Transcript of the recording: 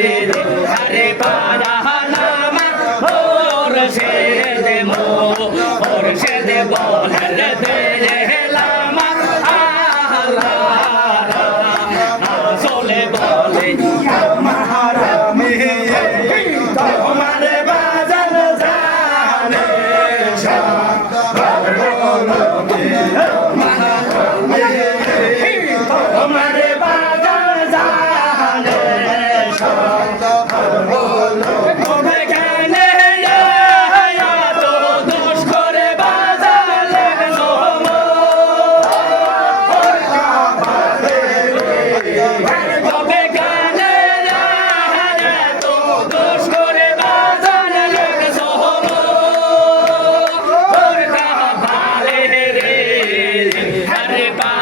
हरे पारा नाम और से दे मो और से दे बोल दे Happy Bob.